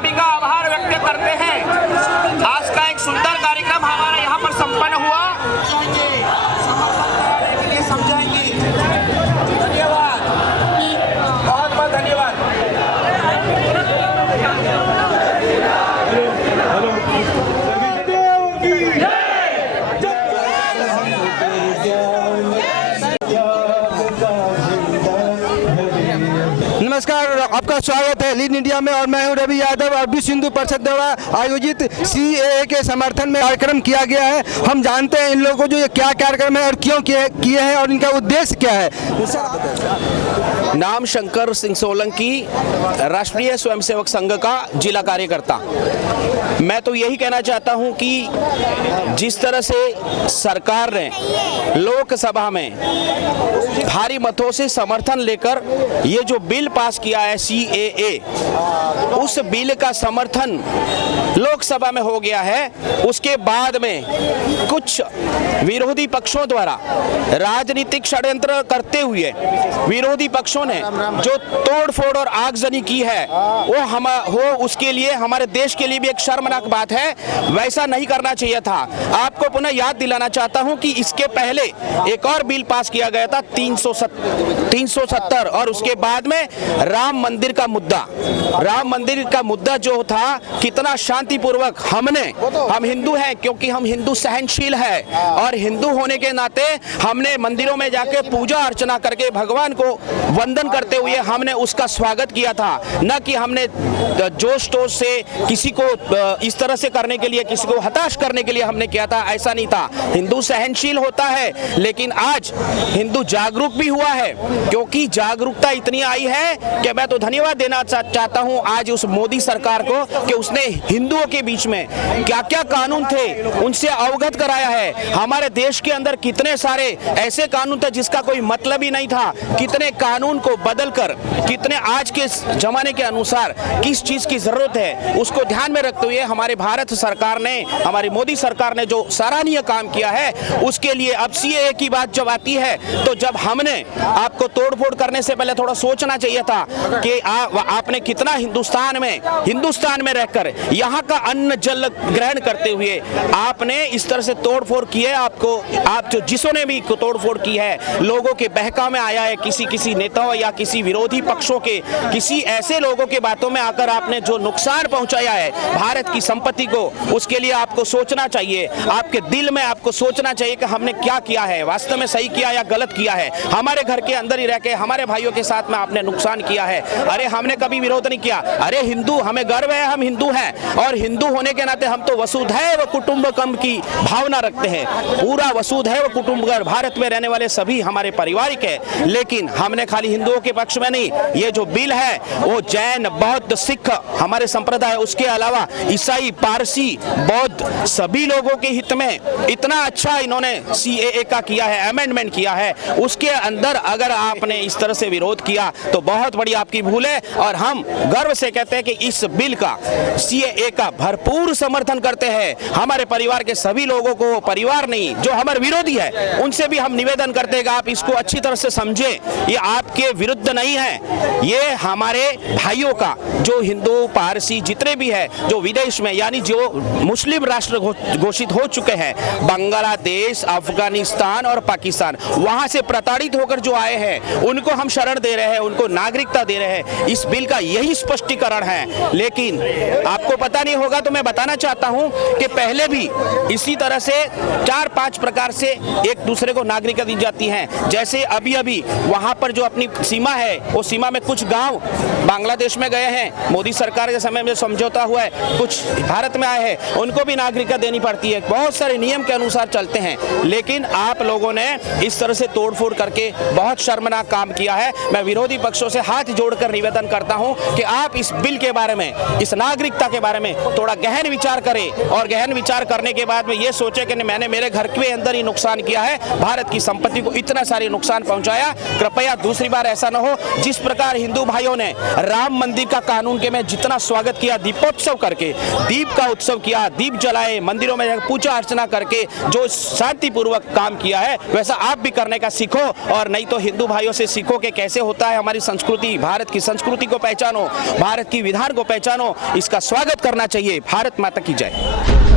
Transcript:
सभी का आभार व्यक्त करते हैं। आज का एक सुंदर कार्यक्रम हमारा यहाँ पर संपन्न हुआ। समझाएंगे। धन्यवाद, बहुत बहुत धन्यवाद। नमस्कार, आपका स्वागत है लीड इंडिया में और मैं हूं रवि यादव और विश्व हिंदू परिषद द्वारा आयोजित CAA के समर्थन में कार्यक्रम किया गया है। हम जानते हैं इन लोगों को जो ये क्या कार्यक्रम है और क्यों किए हैं और इनका उद्देश्य क्या है। नाम शंकर सिंह सोलंकी, राष्ट्रीय स्वयंसेवक संघ का जिला कार्यकर्ता। मैं तो यही कहना चाहता हूं कि जिस तरह से सरकार ने लोकसभा में भारी मतों से समर्थन लेकर ये जो बिल पास किया है CAA, उस बिल का समर्थन लोकसभा में हो गया है। उसके बाद में कुछ विरोधी पक्षों द्वारा राजनीतिक षड्यंत्र करते हुए विरोधी पक्षों ने जो तोड़फोड़ और आगजनी की है वो उसके लिए हमारे देश के लिए भी एक शर्मनाक बात है। वैसा नहीं करना चाहिए था। आपको पुनः याद दिलाना चाहता हूं कि इसके पहले एक और बिल पास किया गया था 370 और उसके बाद में राम मंदिर का मुद्दा जो था कितना शांतिपूर्वक हम हिंदू हैं, क्योंकि हम हिंदू सहनशील है और हिंदू होने के नाते हमने मंदिरों में जाके पूजा अर्चना करके भगवान को वंदन करते हुए हमने उसका स्वागत किया था। न कि हमने जोश तोश से किसी को इस तरह से करने के लिए, किसी को हताश करने के लिए हमने किया था। ऐसा नहीं था। हिंदू सहनशील होता है, लेकिन आज हिंदू जागरूक भी हुआ है, क्योंकि जागरूकता इतनी आई है कि मैं तो धन्यवाद देना चाहता हूं आज उस मोदी सरकार को कि उसने हिंदुओं के बीच में क्या क्या कानून थे उनसे अवगत कराया है। हमारे देश के अंदर कितने सारे ऐसे कानून थे जिसका कोई मतलब ही नहीं था। कितने कानून को बदलकर, कितने आज के जमाने के अनुसार किस चीज की जरूरत है उसको ध्यान में रखते हुए हमारे भारत सरकार ने, हमारी मोदी सरकार ने जो सराहनीय काम किया है, उसके लिए अब CAA की बात जब आती है तो जब हमने आपको तोड़फोड़ करने से पहले थोड़ा सोचना चाहिए था कि आपने कितना हिंदुस्तान में रहकर यहाँ का अन्न जल ग्रहण करते हुए आपने इस तरह से तोड़फोड़ की है। जिसों ने भी तोड़फोड़ की है, लोगों के बहकावे में आया है, किसी नेताओं या किसी विरोधी पक्षों के किसी ऐसे लोगों के बातों में आकर आपने जो नुकसान पहुंचाया है भारत की संपत्ति को, उसके लिए आपको सोचना चाहिए। आपके दिल में आपको सोचना चाहिए कि हमने क्या किया है, वास्तव में सही किया या गलत किया है। हमारे घर के अंदर ही रह के हमारे भाइयों के साथ में आपने नुकसान किया है। अरे हमने कभी विरोध नहीं किया। अरे हिंदू, हमें गर्व है, हम हिंदू हैं और हिंदू होने के नाते हम तो वसुधैव कुटुंबकम की भावना रखते हैं। पूरा वसुधैव कुटुंबकम, भारत में रहने वाले सभी हमारे पारिवारिक है। लेकिन हमने खाली हिंदुओं के पक्ष में नहीं, ये जो बिल है वो जैन, बौद्ध, सिख हमारे संप्रदाय, उसके अलावा ईसाई, पारसी, बौद्ध सभी लोगों के हित में इतना अच्छा इन्होंने CAA का किया है, अमेंडमेंट किया है। उसके अंदर अगर आपने इस तरह से विरोध किया तो बहुत बड़ी आपकी भूल है। और हम गर्व से कहते हैं कि इस बिल का, CAA का भरपूर समर्थन करते हैं। हमारे परिवार के सभी लोगों को, परिवार नहीं जो हमारे विरोधी है, उनसे भी हम निवेदन करते हैं कि आप इसको अच्छी तरह से समझें। ये आपके विरुद्ध नहीं है, ये हमारे भाइयों का, जो हिंदू, पारसी जितने भी है, जो विदेश में यानी जो मुस्लिम राष्ट्र घोषित हो चुके हैं, बांग्लादेश, अफगानिस्तान और पाकिस्तान, वहां से प्रताड़ित होकर जो आए हैं उनको हम शरण दे रहे हैं, उनको नागरिकता दे रहे हैं। इस बिल का यही स्पष्टीकरण है। लेकिन आपको पता नहीं होगा तो मैं बताना चाहता हूं कि पहले भी इसी तरह से 4-5 प्रकार से एक दूसरे को नागरिकता दी जाती है। जैसे अभी वहां पर जो अपनी सीमा है, वो सीमा में कुछ गांव बांग्लादेश में गए हैं, मोदी सरकार के समय में समझौता हुआ है, कुछ भारत में आए हैं, उनको भी नागरिकता देनी पड़ती है। बहुत सारे नियम के अनुसार चलते हैं। लेकिन आप लोगों ने इस तरह से तोड़फोड़ करके बहुत शर्मनाक काम किया है। मैं विरोधी पक्षों से हाथ जोड़कर निवेदन करता हूं कि आप इस बिल के बारे में, इस नागरिकता के बारे में थोड़ा गहन विचार करें और गहन विचार करने के बाद में ये सोचे कि मैंने मेरे घर के अंदर ही नुकसान किया है, भारत की संपत्ति को इतना सारी नुकसान पहुंचाया। कृपया दूसरी बार ऐसा न हो। जिस प्रकार हिंदू भाइयों ने राम मंदिर का कानून के में जितना स्वागत किया, दीपोत्सव करके, दीप का उत्सव किया, दीप जलाए, मंदिरों में पूजा अर्चना करके जो शांतिपूर्वक काम किया है वैसा आप भी करने का सीखो, और नहीं तो हिंदू भाइयों से सीखो कि कैसे होता है हमारी संस्कृति। भारत की संस्कृति को पहचानो, भारत की विधान को पहचानो, इसका स्वागत करना चाहिए। भारत माता की जय।